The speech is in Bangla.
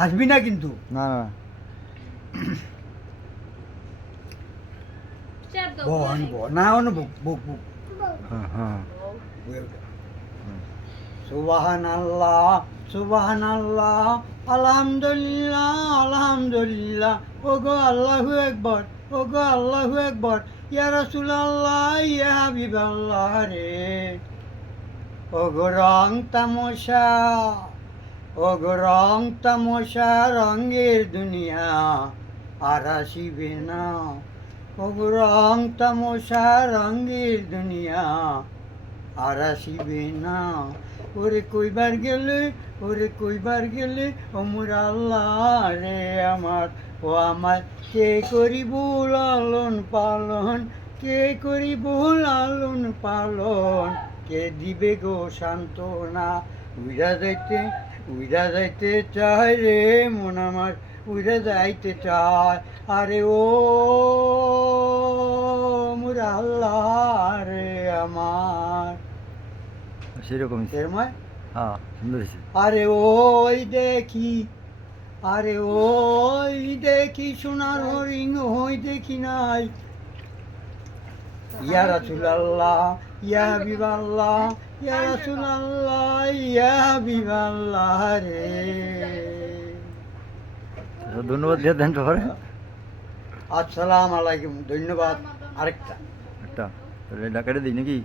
হাসবি না কিন্তু। না না না বুক বুক বুক। হ্যাঁ হ্যাঁ সুবহানাল্লাহ সুবহানাল্লাহ আলহামদুলিল্লাহ আলহামদুলিল্লাহ। ওগো আল্লাহু আকবার, ওগো আল্লাহু আকবার। ইয়া রাসূলুল্লাহ ইয়া হাবিবাল্লাহ রে। ওগো রং তামাশা, ওগো রং তামাশা রঙের দুনিয়া আর আসিবে না। ওগো রং তামাশা রঙের দুনিয়া আর আসিবে না। ওরে কইবার গেলে, ওরে কইবার গেলে ওমর আল্লাহ রে আমার। ও আমার কে করিব লালন পালন, কে করিব লালন পালন, কে দিবে গো সান্ত্বনা। উইরা যাইতে চায় রে মন আমার, উইরা যাইতে চায়। আরে ও মোর আল্লাহ রে আমার। সেরকমই এরময় হ্যাঁ সুন্দর হয়েছে। আরে ওই দেখি, আরে ওই দেখি সোনার হরিণ, ওই দেখি নাই। ইয়া রাসূলুল্লাহ ইয়া হাবিবাল্লাহ, ইয়া রাসূলুল্লাহ ইয়া হাবিবাল্লাহ রে। ধন্যবাদ দিয়ে দেন তো পরে আসসালামু আলাইকুম। ধন্যবাদ। আরেকটা একটা ডাকাটা দিই নাকি?